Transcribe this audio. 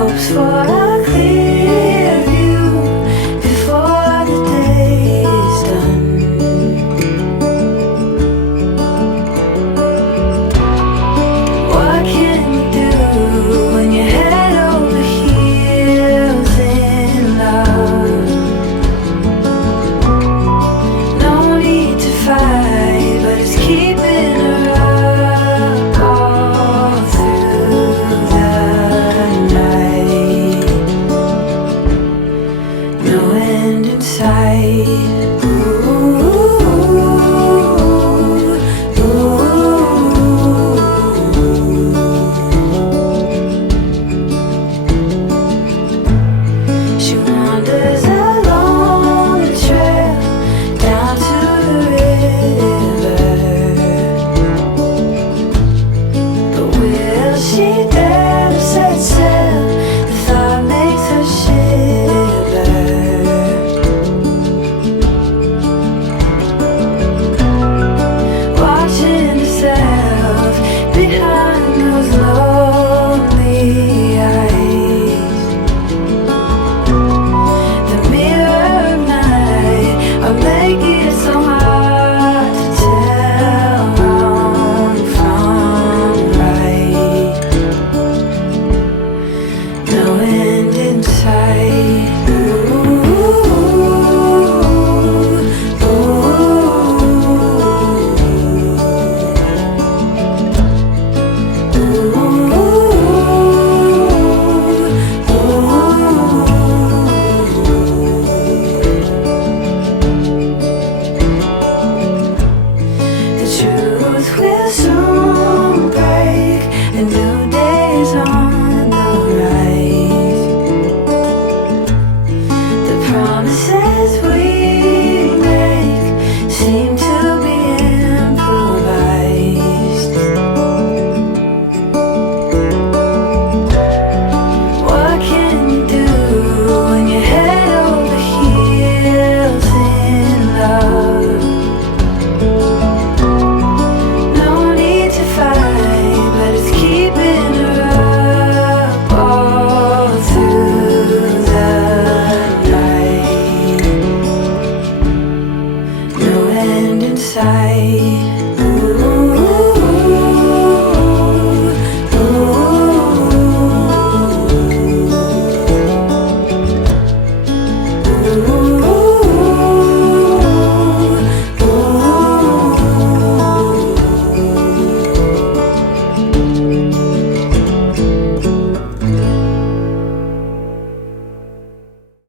hopes for a clear view before the day is done. What can you do when you're head over heels in love? No need to fight, but it's keeping her up all through the night. No end in sight. Ooh, She wanders along the trail down to the river. But will she dare to set sail? The thought makes her shiver. Watching herself behind those lonely eyes. The mirror of night are making it so hard to tell wrong from right. No end in sight. Ooh, The truth will soon break, a new day is on the rise. The promises we make seem to be improvised. What can you do when you're head over heels in love? No need to fight, but it's keeping her up all through the night. No end in sight.